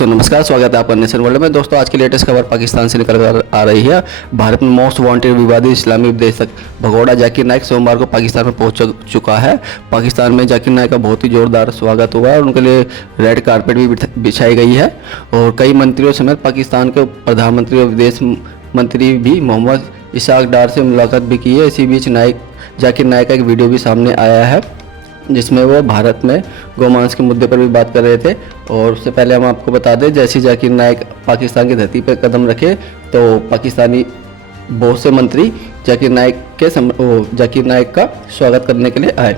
तो नमस्कार, स्वागत है आपका नेशन वर्ल्ड में। दोस्तों, आज की लेटेस्ट खबर पाकिस्तान से निकल कर आ रही है। भारत में मोस्ट वांटेड विवादित इस्लामी उपदेशक भगोड़ा जाकिर नाइक सोमवार को पाकिस्तान में पहुंच चुका है। पाकिस्तान में जाकिर नाइक का बहुत ही जोरदार स्वागत हुआ है और उनके लिए रेड कारपेट भी बिछाई गई है और कई मंत्रियों समेत पाकिस्तान के प्रधानमंत्री और विदेश मंत्री भी मोहम्मद इसाक डार से मुलाकात भी की है। इसी बीच जाकिर नाइक का एक वीडियो भी सामने आया है जिसमें वो भारत में गौमांस के मुद्दे पर भी बात कर रहे थे। और उससे पहले हम आपको बता दें, जैसे जाकिर नाइक पाकिस्तान की धरती पर कदम रखे तो पाकिस्तानी बहुत से मंत्री जाकिर नाइक का स्वागत करने के लिए आए।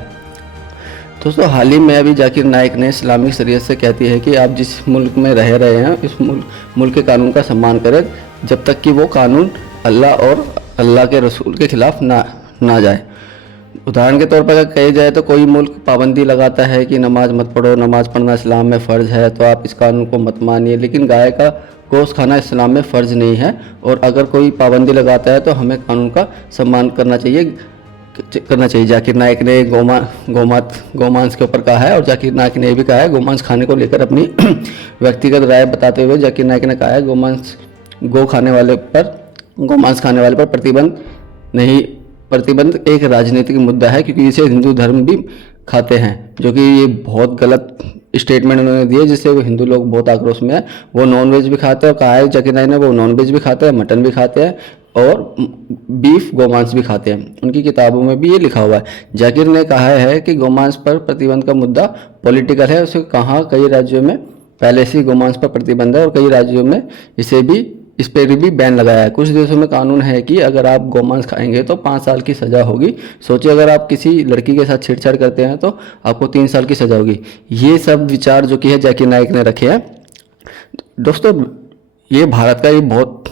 दोस्तों, हाल ही में अभी जाकिर नाइक ने इस्लामिक शरीयत से कहती है कि आप जिस मुल्क में रह रहे हैं इस मुल्क के कानून का सम्मान करें जब तक कि वो कानून अल्लाह और अल्लाह के रसूल के खिलाफ ना जाए। उदाहरण के तौर पर अगर कही जाए तो कोई मुल्क पाबंदी लगाता है कि नमाज मत पढ़ो, नमाज पढ़ना इस्लाम में फ़र्ज़ है, तो आप इस कानून को मत मानिए। लेकिन गाय का गोश्त खाना इस्लाम में फ़र्ज़ नहीं है और अगर कोई पाबंदी लगाता है तो हमें कानून का सम्मान करना चाहिए। जाकिर नाइक ने गौमांस के ऊपर कहा है और जाकिर नाइक ने भी कहा है गौमांस खाने को लेकर अपनी व्यक्तिगत राय बताते हुए जाकिर नाइक ने कहा है गौमांस खाने वाले पर प्रतिबंध एक राजनीतिक मुद्दा है, क्योंकि इसे हिंदू धर्म भी खाते हैं, जो कि ये बहुत गलत स्टेटमेंट उन्होंने दिए जिससे वो हिंदू लोग बहुत आक्रोश में है। वो नॉनवेज भी खाते हैं और कहा है जाकिर नाइक ने वो नॉनवेज भी खाते हैं, मटन भी खाते हैं और बीफ गौमांस भी खाते हैं। उनकी किताबों में भी ये लिखा हुआ है। जाकिर ने कहा है कि गौमांस पर प्रतिबंध का मुद्दा पॉलिटिकल है। उसे कहा कई राज्यों में पहले से ही गौमांस पर प्रतिबंध है और कई राज्यों में इस पर भी बैन लगाया है। कुछ देशों में कानून है कि अगर आप गौमांस खाएंगे तो 5 साल की सज़ा होगी। सोचिए, अगर आप किसी लड़की के साथ छेड़छाड़ करते हैं तो आपको 3 साल की सज़ा होगी। ये सब विचार जो कि है जाकिर नाइक ने रखे हैं। दोस्तों, ये भारत का ये बहुत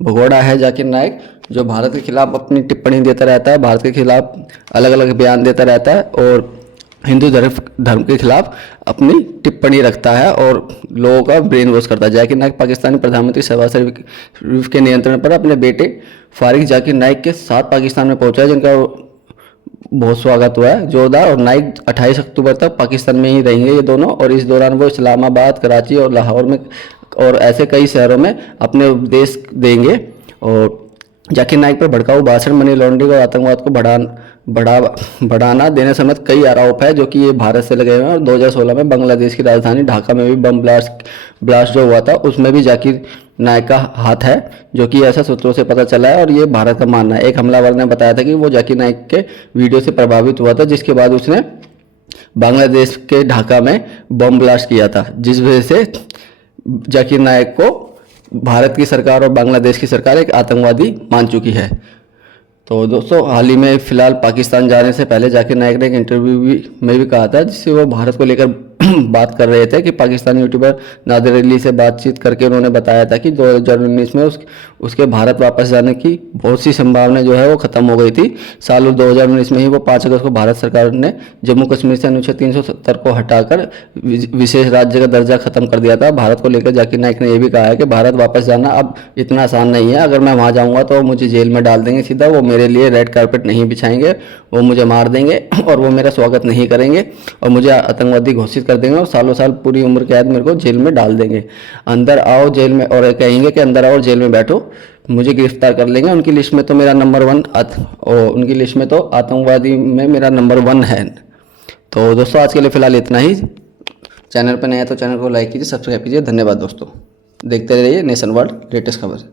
भगोड़ा है जाकिर नाइक, जो भारत के खिलाफ अपनी टिप्पणी देता रहता है, भारत के खिलाफ अलग अलग बयान देता रहता है और हिंदू धर्म के खिलाफ अपनी टिप्पणी रखता है और लोगों का ब्रेन वॉश करता है। जाकिर नाइक पाकिस्तानी प्रधानमंत्री शहबाज शरीफ के नियंत्रण पर अपने बेटे फारिक जाकिर नाइक के साथ पाकिस्तान में पहुंचा है, जिनका बहुत स्वागत हुआ है जोरदार। और नाइक 28 अक्टूबर तक पाकिस्तान में ही रहेंगे ये दोनों, और इस दौरान वो इस्लामाबाद, कराची और लाहौर में और ऐसे कई शहरों में अपने उपदेश देंगे। और जाकिर नाइक पर भड़काऊ भाषण, मनी लॉन्ड्रिंग और आतंकवाद को बढ़ाना देने समेत कई आरोप है जो कि ये भारत से लगे हुए हैं। और 2016 में बांग्लादेश की राजधानी ढाका में भी बम ब्लास्ट जो हुआ था उसमें भी जाकिर नाइक का हाथ है, जो कि ऐसा सूत्रों से पता चला है और ये भारत का मानना है। एक हमलावर ने बताया था कि वो जाकिर नाइक के वीडियो से प्रभावित हुआ था, जिसके बाद उसने बांग्लादेश के ढाका में बम ब्लास्ट किया था, जिस वजह से जाकिर नाइक को भारत की सरकार और बांग्लादेश की सरकार एक आतंकवादी मान चुकी है। तो दोस्तों, हाल ही में फिलहाल पाकिस्तान जाने से पहले जाकिर नाइक ने एक इंटरव्यू में भी कहा था, जिससे वो भारत को लेकर बात कर रहे थे कि पाकिस्तानी यूट्यूबर नादिर अली से बातचीत करके उन्होंने बताया था कि 2019 में उसके भारत वापस जाने की बहुत सी संभावना जो है वो ख़त्म हो गई थी। साल 2019 में ही वो 5 अगस्त को भारत सरकार ने जम्मू कश्मीर से अनुच्छेद 370 को हटाकर विशेष राज्य का दर्जा ख़त्म कर दिया था। भारत को लेकर जाकिर नाइक ने यह भी कहा है कि भारत वापस जाना अब इतना आसान नहीं है। अगर मैं वहाँ जाऊँगा तो मुझे जेल में डाल देंगे सीधा, वो मेरे लिए रेड कारपेट नहीं बिछाएंगे, वो मुझे मार देंगे और वो मेरा स्वागत नहीं करेंगे और मुझे आतंकवादी घोषित कर देंगे और सालों साल पूरी उम्र कैद मेरे को जेल में डाल देंगे। अंदर आओ जेल में, और कहेंगे कि अंदर आओ जेल में बैठो, मुझे गिरफ्तार कर लेंगे। उनकी लिस्ट में तो मेरा नंबर 1 और उनकी लिस्ट में तो आतंकवादी में मेरा नंबर 1 है। तो दोस्तों, आज के लिए फिलहाल इतना ही। चैनल पर नया है तो चैनल को लाइक कीजिए, सब्सक्राइब कीजिए। धन्यवाद दोस्तों, देखते रहिए नेशन वर्ल्ड लेटेस्ट खबर।